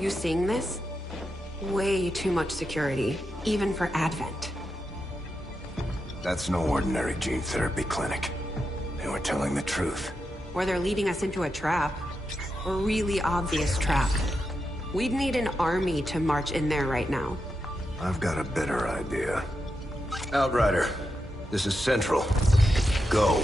You seeing this? Way too much security, even for Advent. That's no ordinary gene therapy clinic. They were telling the truth. Or they're leading us into a trap. A really obvious trap. We'd need an army to march in there right now. I've got a better idea. Outrider, this is Central. Go.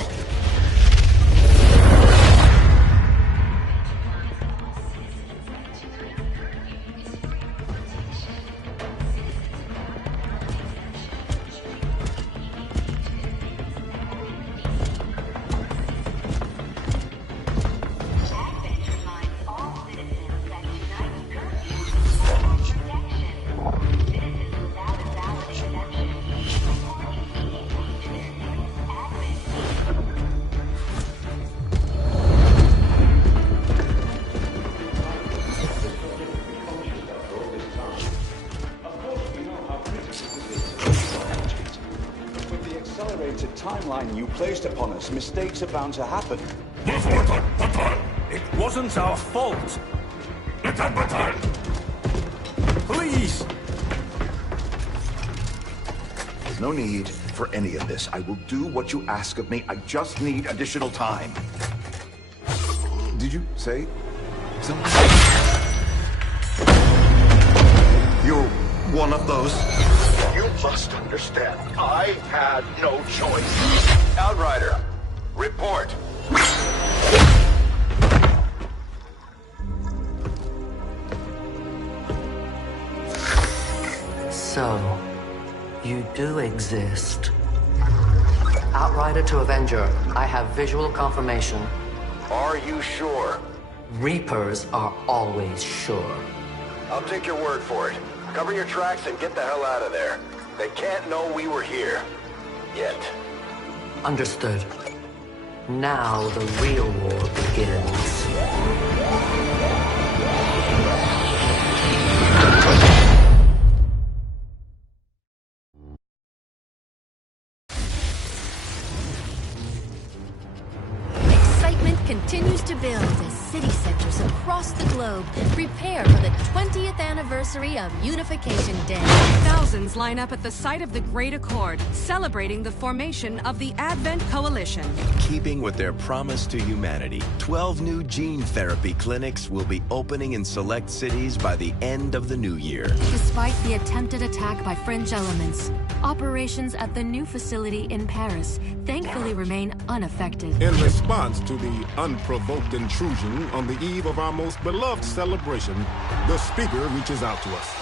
Timeline you placed upon us, mistakes are bound to happen. It wasn't our fault. Please! There's no need for any of this. I will do what you ask of me. I just need additional time. Did you say something? You're one of those? You must understand, I had no choice. Outrider, report. So, you do exist. Outrider to Avenger, I have visual confirmation. Are you sure? Reapers are always sure. I'll take your word for it. Cover your tracks and get the hell out of there. They can't know we were here. Yet. Understood. Now the real war begins. Excitement continues to build as city centers across the globe prepare for the 20th anniversary of Unification Day. Thousands line up at the site of the Great Accord, celebrating the formation of the Advent Coalition. Keeping with their promise to humanity, 12 new gene therapy clinics will be opening in select cities by the end of the new year. Despite the attempted attack by French elements, operations at the new facility in Paris thankfully remain unaffected. In response to the unprovoked intrusion on the eve of our most beloved celebration, the speaker reaches out to us.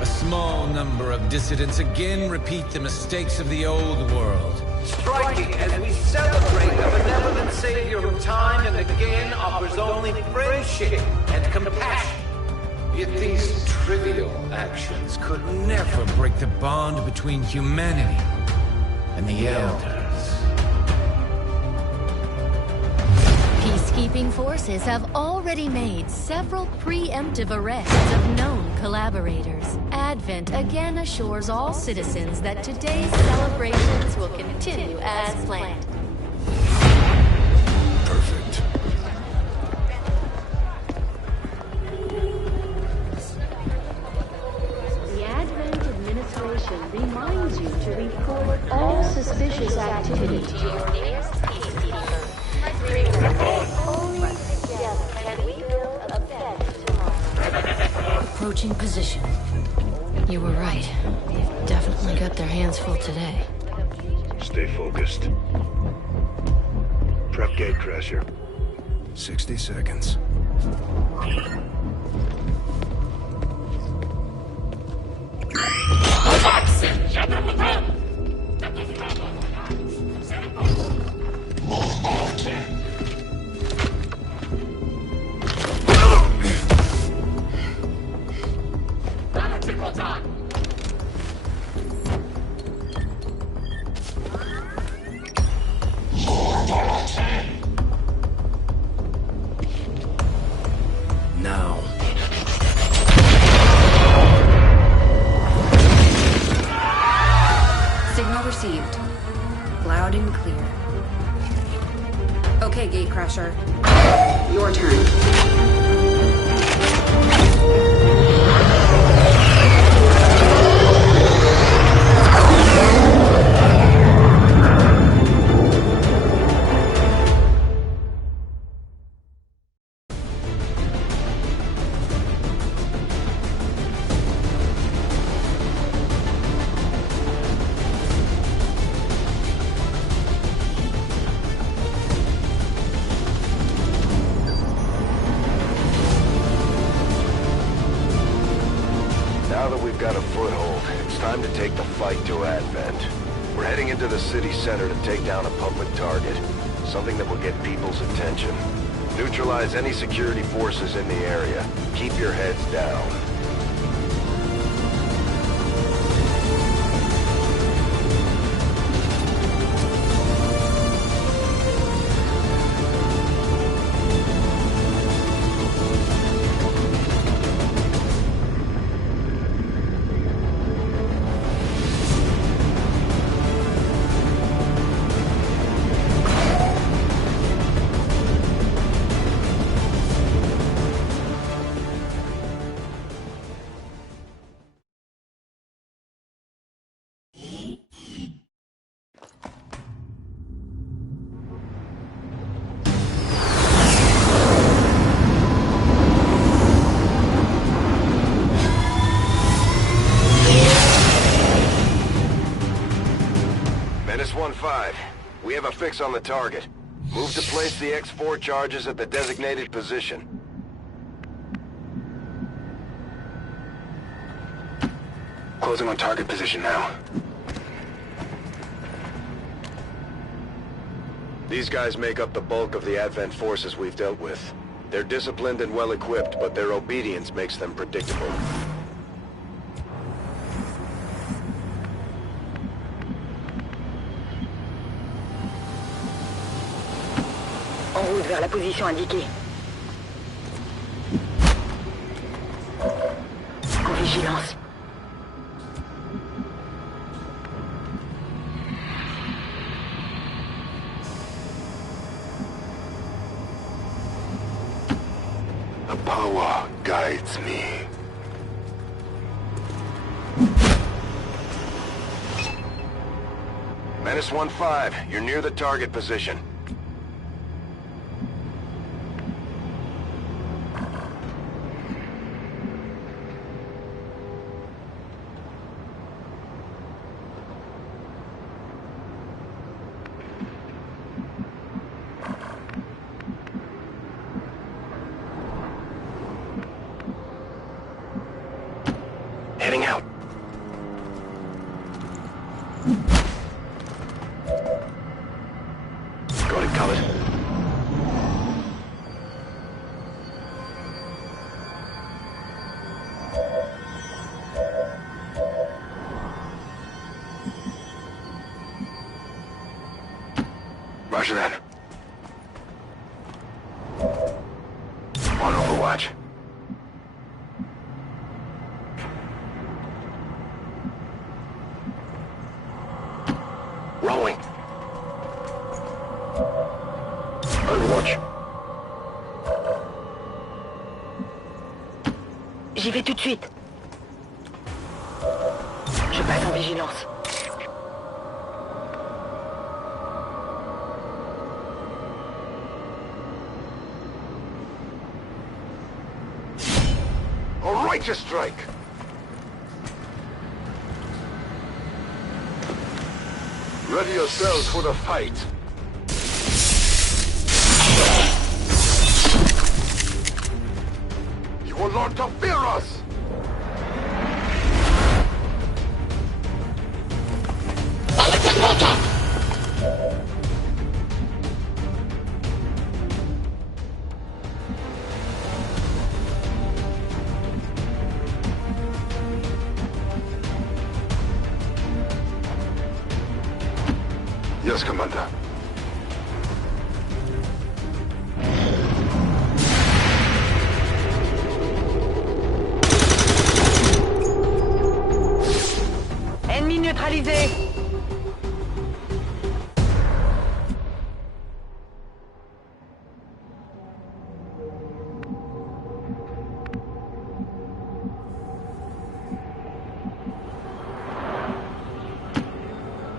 A small number of dissidents again repeat the mistakes of the old world. Striking as we celebrate the benevolent savior who time and again offers only friendship and compassion. Yet these trivial actions could never break the bond between humanity and the Elders. Peacekeeping forces have already made several preemptive arrests of known collaborators. Advent again assures all citizens that today's celebrations will continue as planned. Perfect. The Advent administration reminds you to report all suspicious activity to your nearest peacekeeper. Only together can we build a better tomorrow. Approaching position. You were right. They've definitely got their hands full today. Stay focused. Prep gatecrasher. 60 seconds. Now. Signal received. Loud and clear. Okay, Gatecrasher. Your turn. Now that we've got a foothold, it's time to take the fight to Advent. We're heading into the city center to take down a public target. Something that will get people's attention. Neutralize any security forces in the area. Keep your heads down. Menace 1-5, we have a fix on the target. Move to place the X4 charges at the designated position. Closing on target position now. These guys make up the bulk of the Advent forces we've dealt with. They're disciplined and well-equipped, but their obedience makes them predictable. En route vers la position indiquée. En vigilance. The power guides me. Menace 1-5, you're near the target position. Heading out. Got it covered. Roger that. On Overwatch. Rolling. Overwatch. J'y vais tout de suite. Je passe en vigilance. A righteous strike. Ready yourselves for the fight. You will not to fear us! Yes, Commander. Ennemi neutralisé.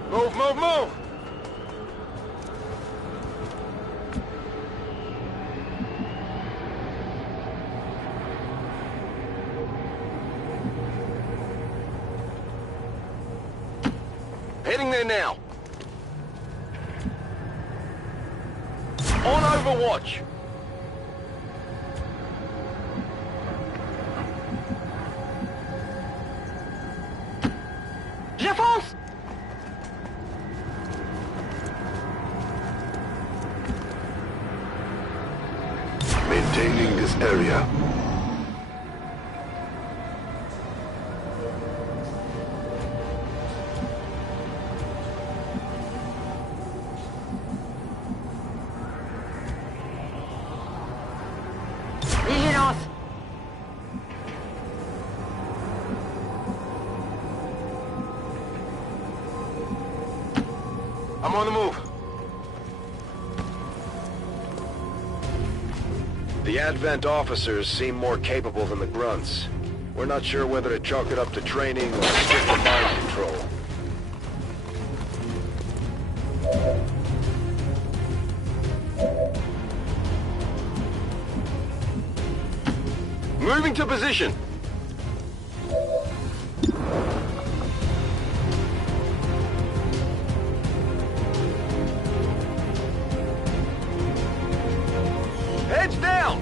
Move, move, move! Heading there now. On Overwatch. maintaining this area. Vigilance! I'm on the move. The Advent officers seem more capable than the grunts. We're not sure whether to chalk it up to training or stricter mind control. Moving to position. Heads down!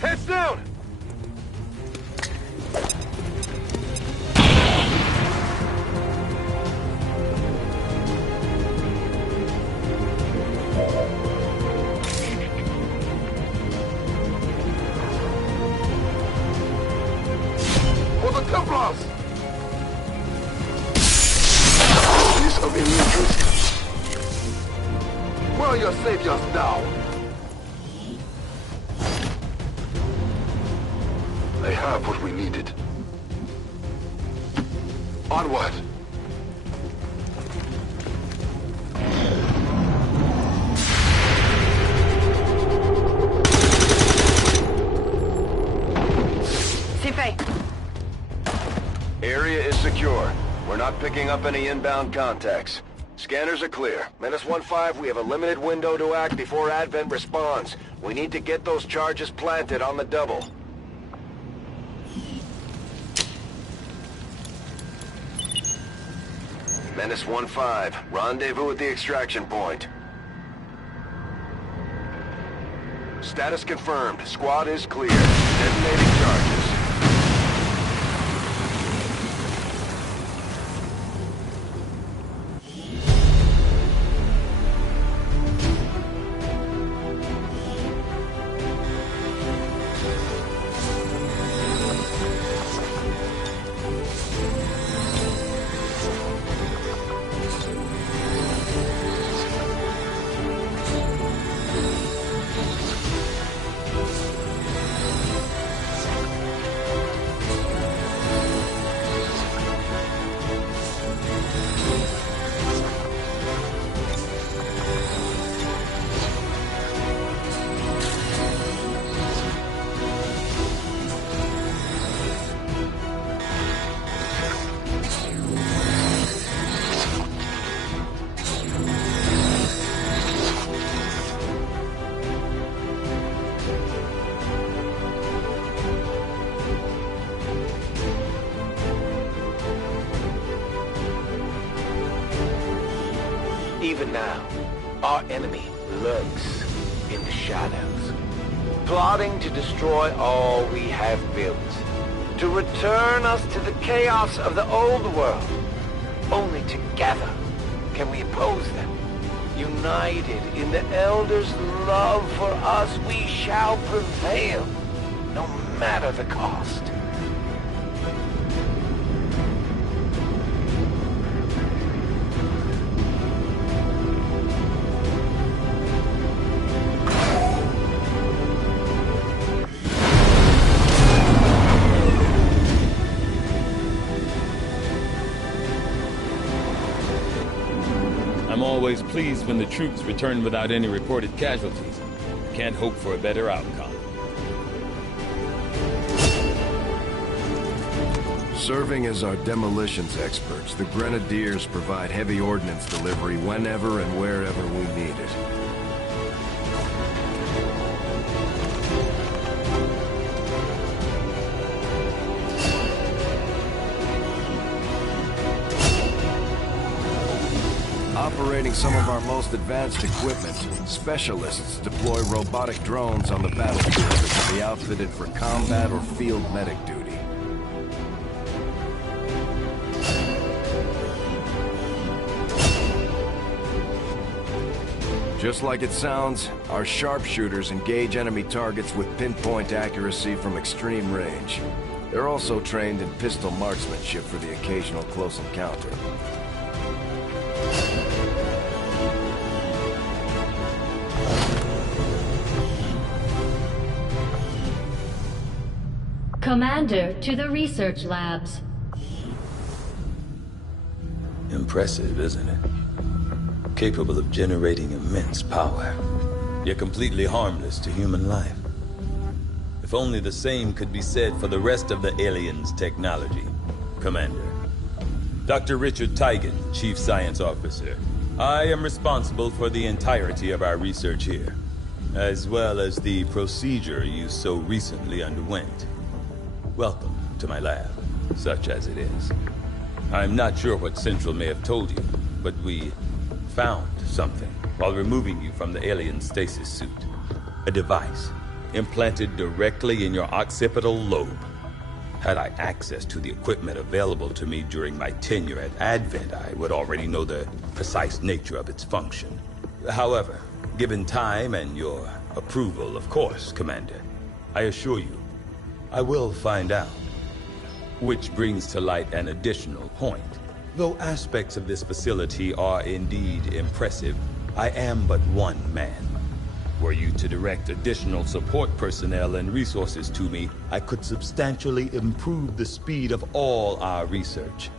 Heads down! For the Templars! Is of any interest? Where are your saviors now? I have what we needed. Onward! C'est fait. Area is secure. We're not picking up any inbound contacts. Scanners are clear. Menace 1-5, we have a limited window to act before Advent responds. We need to get those charges planted on the double. Menace 1-5, rendezvous at the extraction point. Status confirmed. Squad is clear. Detonating charges. Even now, our enemy lurks in the shadows, plotting to destroy all we have built, to return us to the chaos of the old world. Only together can we oppose them. United in the Elders' love for us, we shall prevail, no matter the cost. I'm always pleased when the troops return without any reported casualties. Can't hope for a better outcome. Serving as our demolitions experts, the Grenadiers provide heavy ordnance delivery whenever and wherever we need it. Operating some of our most advanced equipment, specialists deploy robotic drones on the battlefield to carry out outfitted for combat or field medic duty. Just like it sounds, our sharpshooters engage enemy targets with pinpoint accuracy from extreme range. They're also trained in pistol marksmanship for the occasional close encounter. Commander, to the research labs. Impressive, isn't it? Capable of generating immense power, yet completely harmless to human life. If only the same could be said for the rest of the aliens' technology. Commander. Dr. Richard Tigan, Chief Science Officer. I am responsible for the entirety of our research here, as well as the procedure you so recently underwent. Welcome to my lab, such as it is. I'm not sure what Central may have told you, but we found something while removing you from the alien stasis suit. A device implanted directly in your occipital lobe. Had I access to the equipment available to me during my tenure at Advent, I would already know the precise nature of its function. However, given time and your approval, of course, Commander, I assure you, I will find out. Which brings to light an additional point. Though aspects of this facility are indeed impressive, I am but one man. Were you to direct additional support personnel and resources to me, I could substantially improve the speed of all our research.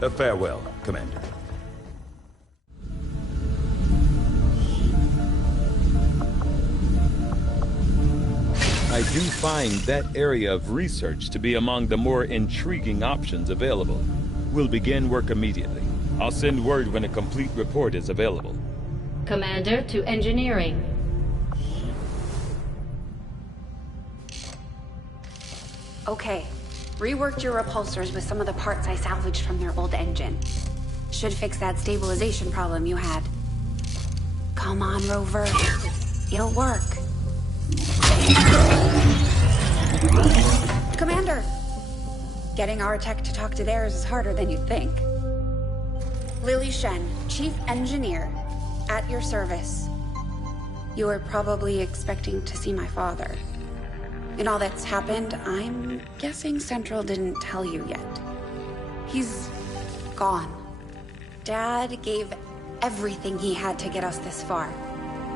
Farewell, Commander. I do find that area of research to be among the more intriguing options available. We'll begin work immediately. I'll send word when a complete report is available. Commander, to engineering. Okay. Reworked your repulsors with some of the parts I salvaged from their old engine. Should fix that stabilization problem you had. Come on, Rover. It'll work. Commander! Getting our tech to talk to theirs is harder than you'd think. Lily Shen, Chief Engineer, at your service. You were probably expecting to see my father. In all that's happened, I'm guessing Central didn't tell you yet. He's gone. Dad gave everything he had to get us this far.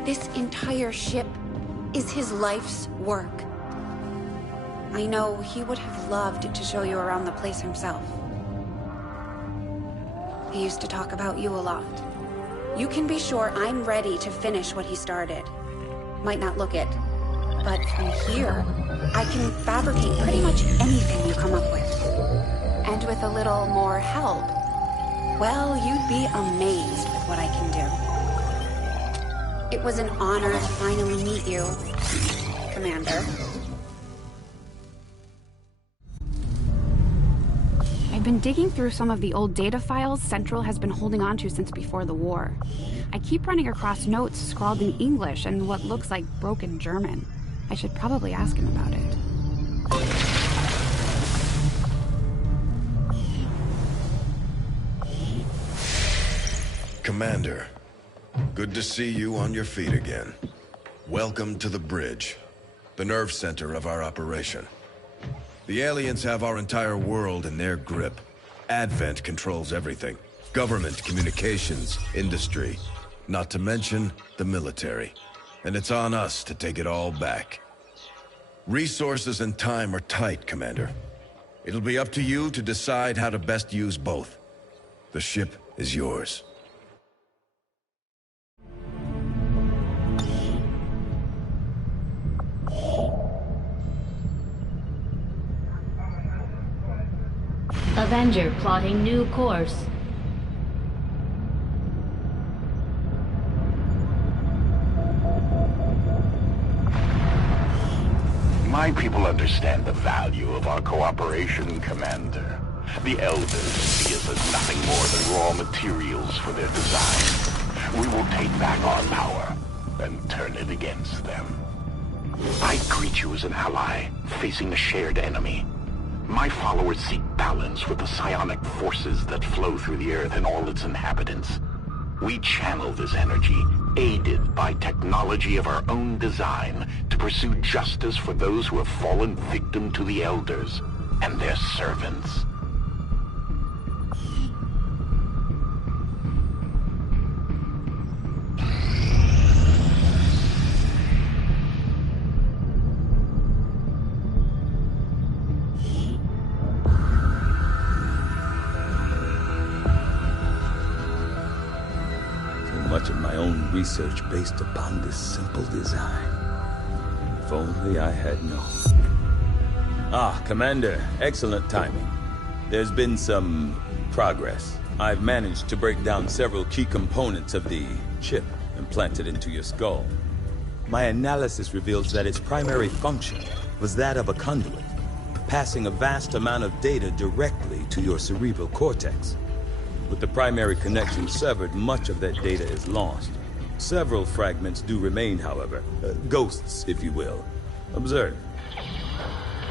This entire ship is his life's work. I know he would have loved to show you around the place himself. He used to talk about you a lot. You can be sure I'm ready to finish what he started. Might not look it, but from here, I can fabricate pretty much anything you come up with. And with a little more help, well, you'd be amazed with what I can do. It was an honor to finally meet you, Commander. I've been digging through some of the old data files Central has been holding on to since before the war. I keep running across notes scrawled in English and what looks like broken German. I should probably ask him about it. Commander, good to see you on your feet again. Welcome to the bridge, the nerve center of our operation. The aliens have our entire world in their grip. Advent controls everything. Government, communications, industry. Not to mention the military. And it's on us to take it all back. Resources and time are tight, Commander. It'll be up to you to decide how to best use both. The ship is yours. Avenger plotting new course. My people understand the value of our cooperation, Commander. The Elders see us as nothing more than raw materials for their design. We will take back our power and turn it against them. I greet you as an ally, facing a shared enemy. My followers seek balance with the psionic forces that flow through the Earth and all its inhabitants. We channel this energy, aided by technology of our own design, to pursue justice for those who have fallen victim to the Elders and their servants. Much of my own research based upon this simple design. If only I had known. Ah, Commander, excellent timing. There's been some progress. I've managed to break down several key components of the chip implanted into your skull. My analysis reveals that its primary function was that of a conduit, passing a vast amount of data directly to your cerebral cortex. With the primary connection severed, much of that data is lost. Several fragments do remain, however. Ghosts, if you will. Observe.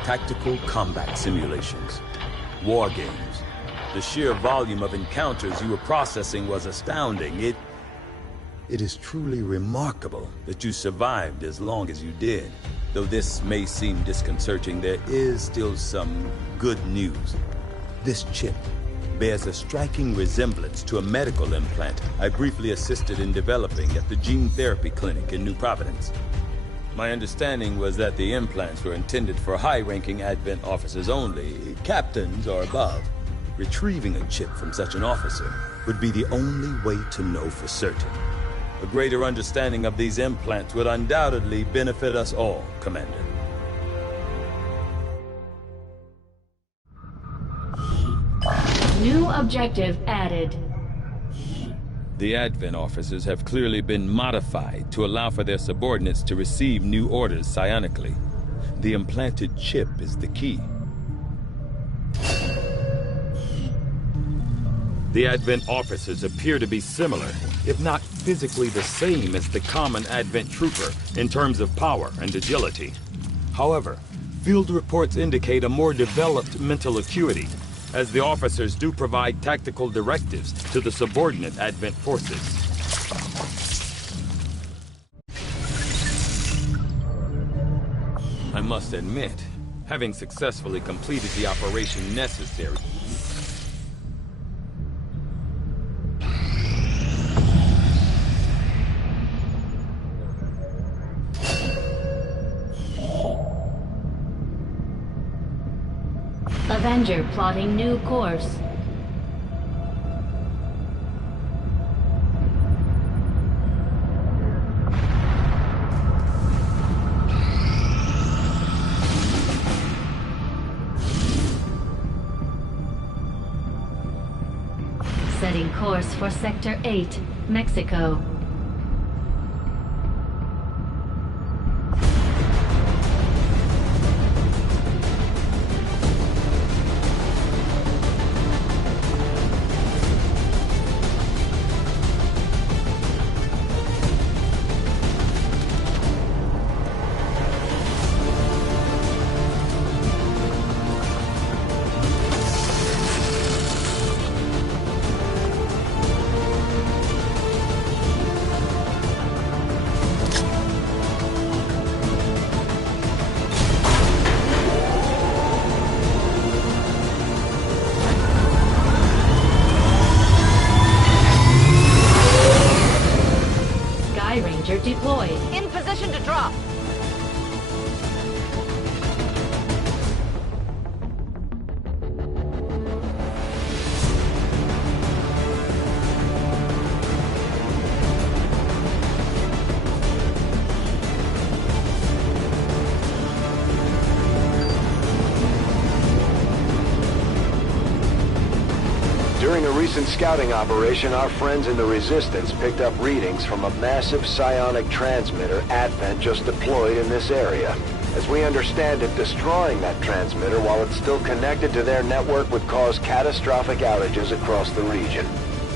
Tactical combat simulations. War games. The sheer volume of encounters you were processing was astounding. It is truly remarkable that you survived as long as you did. Though this may seem disconcerting, there is still some good news. This chip bears a striking resemblance to a medical implant I briefly assisted in developing at the gene therapy clinic in New Providence. My understanding was that the implants were intended for high-ranking Advent officers only, captains or above. Retrieving a chip from such an officer would be the only way to know for certain. A greater understanding of these implants would undoubtedly benefit us all, Commander. New objective added. The Advent officers have clearly been modified to allow for their subordinates to receive new orders psionically. The implanted chip is the key. The Advent officers appear to be similar, if not physically the same as the common Advent trooper in terms of power and agility. However, field reports indicate a more developed mental acuity, as the officers do provide tactical directives to the subordinate Advent forces. I must admit, having successfully completed the operation necessary, Avenger plotting new course. Setting course for Sector 8, Mexico. Deployed. In position to drop. During a recent scouting operation, our friends in the Resistance picked up readings from a massive psionic transmitter Advent just deployed in this area. As we understand it, destroying that transmitter while it's still connected to their network would cause catastrophic outages across the region.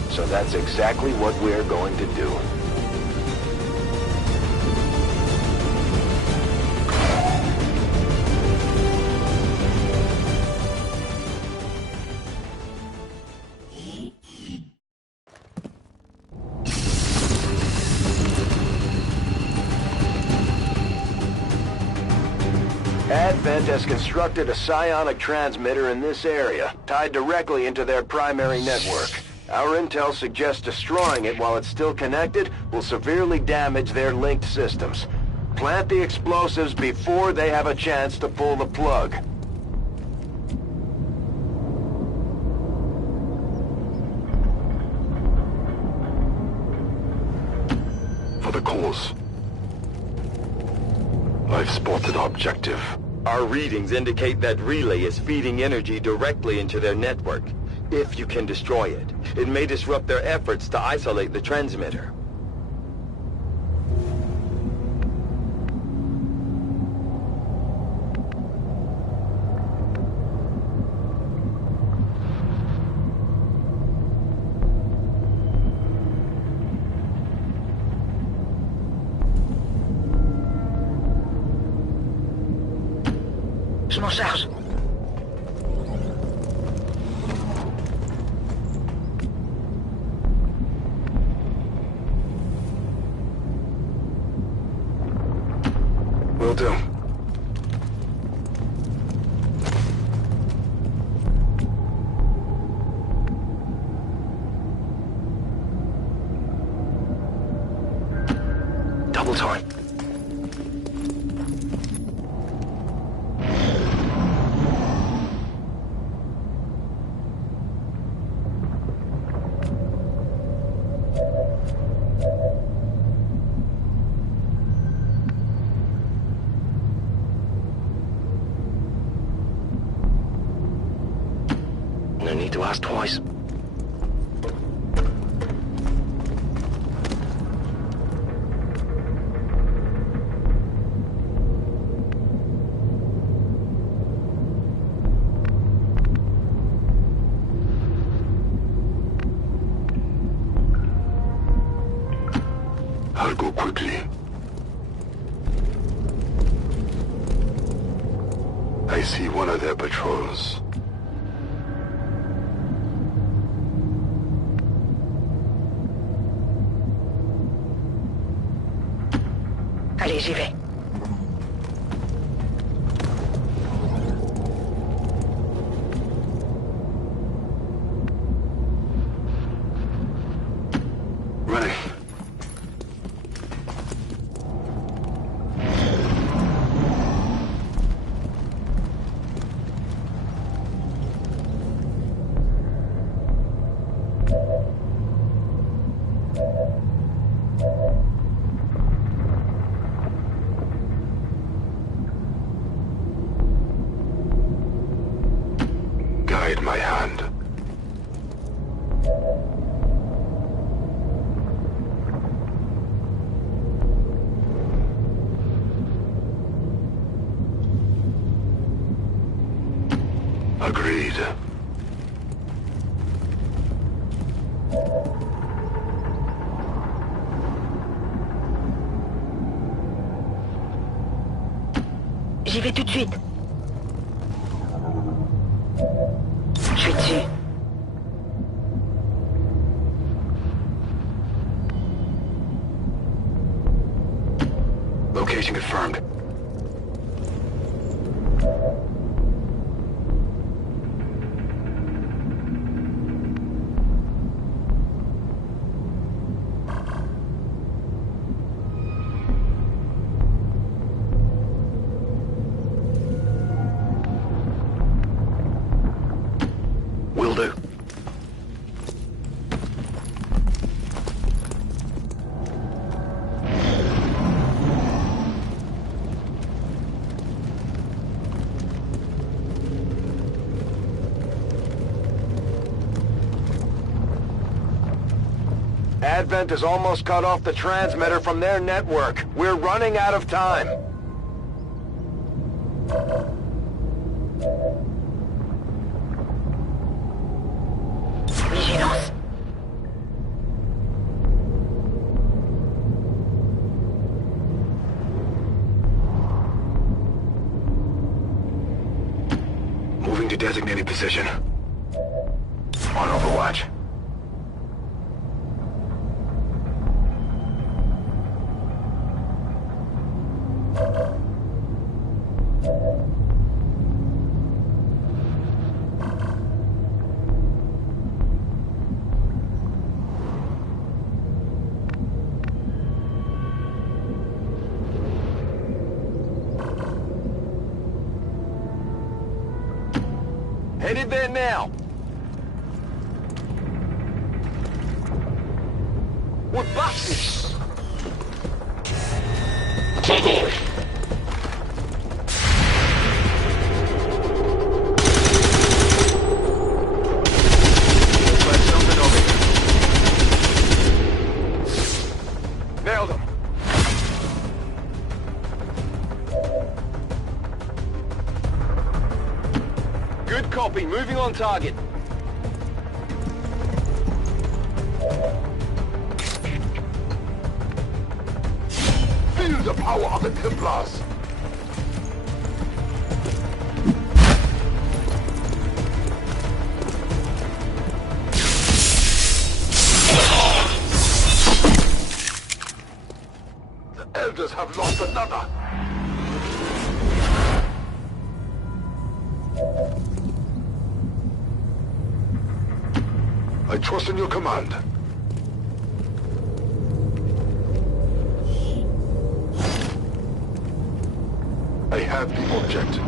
So that's exactly what we're going to do. Advent has constructed a psionic transmitter in this area, tied directly into their primary network. Our intel suggests destroying it while it's still connected will severely damage their linked systems. Plant the explosives before they have a chance to pull the plug. For the cause. I've spotted objective. Our readings indicate that relay is feeding energy directly into their network. If you can destroy it, it may disrupt their efforts to isolate the transmitter. Je m'en charge. Will do. Double time. No need to ask twice. I'll go quickly. I see one of their patrols. Allez, j'y vais. Running. Guide my hand. Agreed. J'y vais tout de suite. Je suis dessus. Location confirmed. Will do. Advent has almost cut off the transmitter from their network. We're running out of time. Vigilance. Moving to designated position. On Overwatch. Headed there now. We're busted. Nailed him. Good copy. Moving on target. Feel the power of the Templars. The Elders have lost another. I trust in your command. I have the object.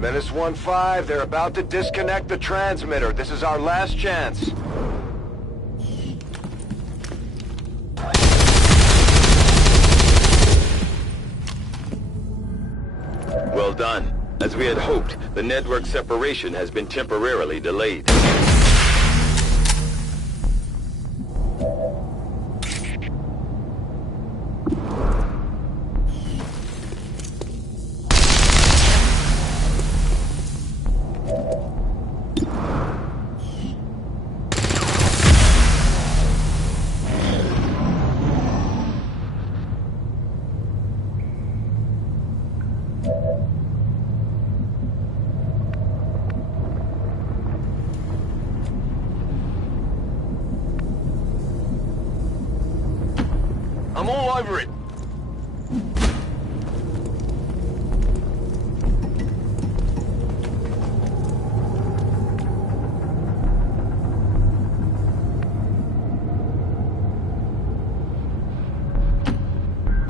Menace 1-5, they're about to disconnect the transmitter. This is our last chance. Well done. As we had hoped, the network separation has been temporarily delayed. I'm all over it.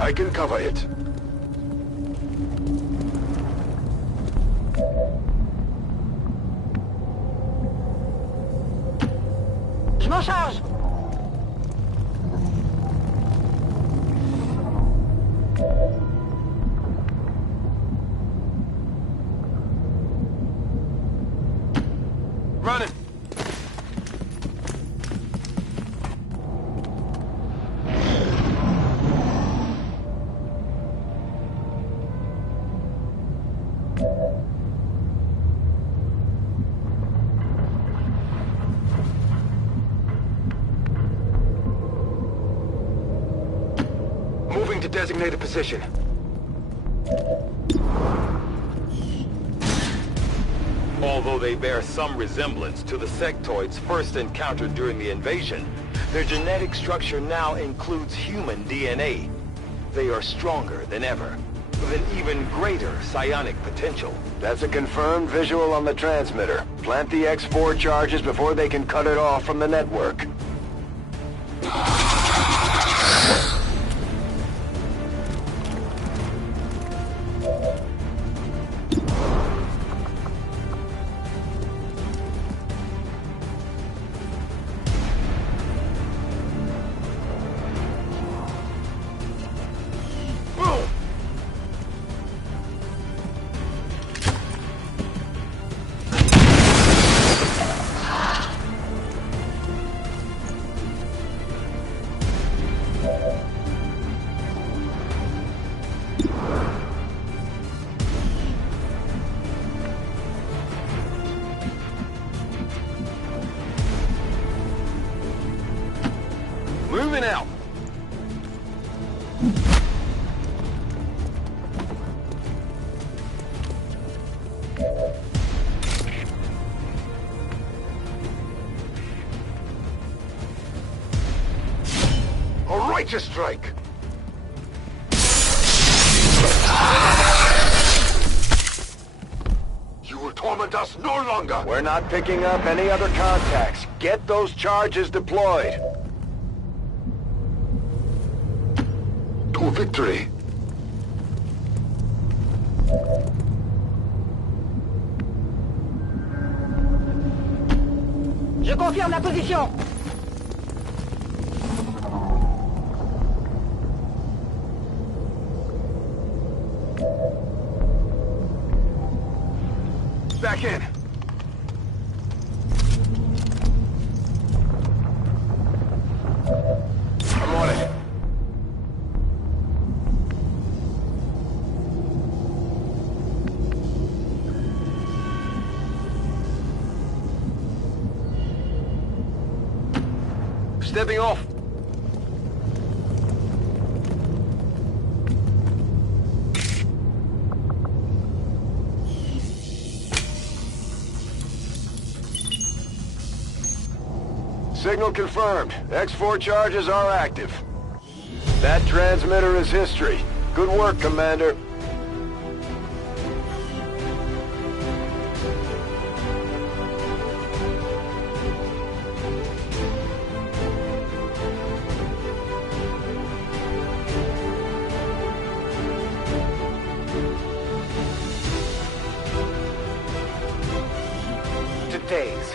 I can cover it. Je m'en charge. Running. Moving to designated position. Although they bear some resemblance to the sectoids first encountered during the invasion, their genetic structure now includes human DNA. They are stronger than ever, with an even greater psionic potential. That's a confirmed visual on the transmitter. Plant the X4 charges before they can cut it off from the network. Moving out. A righteous strike. us no longer! We're not picking up any other contacts. Get those charges deployed. To victory! Je confirme la position. Back in. I'm on it. Stepping off. Signal confirmed. X4 charges are active. That transmitter is history. Good work, Commander. Today's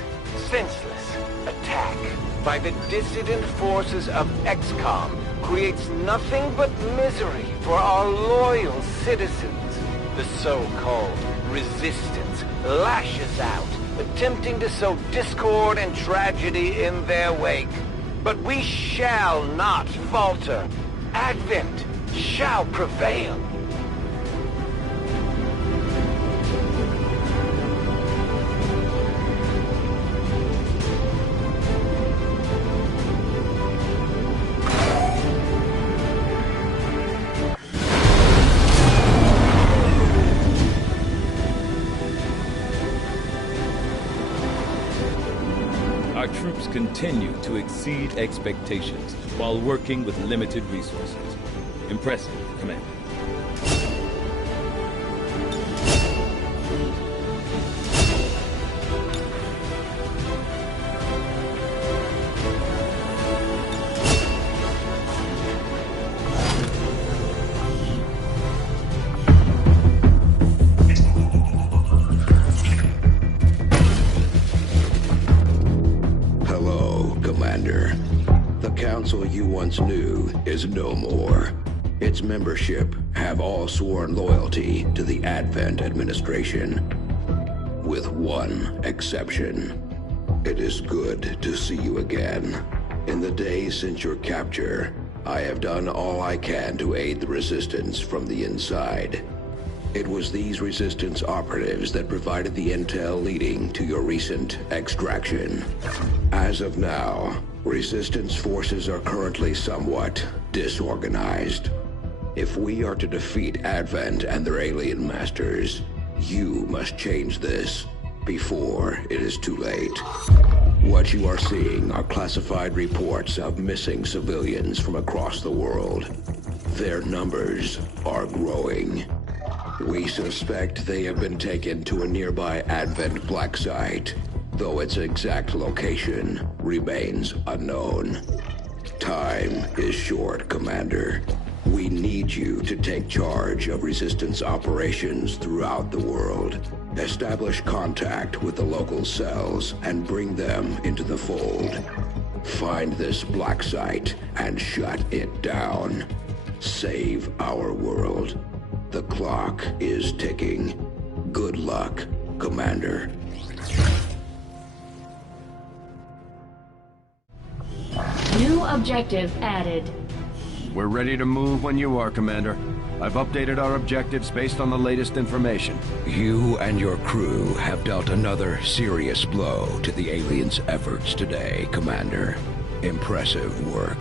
senseless attack by the dissident forces of XCOM creates nothing but misery for our loyal citizens. The so-called resistance lashes out, attempting to sow discord and tragedy in their wake. But we shall not falter. Advent shall prevail. Our troops continue to exceed expectations while working with limited resources. Impressive, Commander. Commander. The council you once knew is no more. Its membership have all sworn loyalty to the Advent administration. With one exception. It is good to see you again. In the days since your capture, I have done all I can to aid the resistance from the inside. It was these resistance operatives that provided the intel leading to your recent extraction. As of now, resistance forces are currently somewhat disorganized. If we are to defeat Advent and their alien masters, you must change this before it is too late. What you are seeing are classified reports of missing civilians from across the world. Their numbers are growing. We suspect they have been taken to a nearby Advent black site, though its exact location remains unknown. Time is short, Commander. We need you to take charge of resistance operations throughout the world. Establish contact with the local cells and bring them into the fold. Find this black site and shut it down. Save our world. The clock is ticking. Good luck, Commander. New objective added. We're ready to move when you are, Commander. I've updated our objectives based on the latest information. You and your crew have dealt another serious blow to the aliens' efforts today, Commander. Impressive work.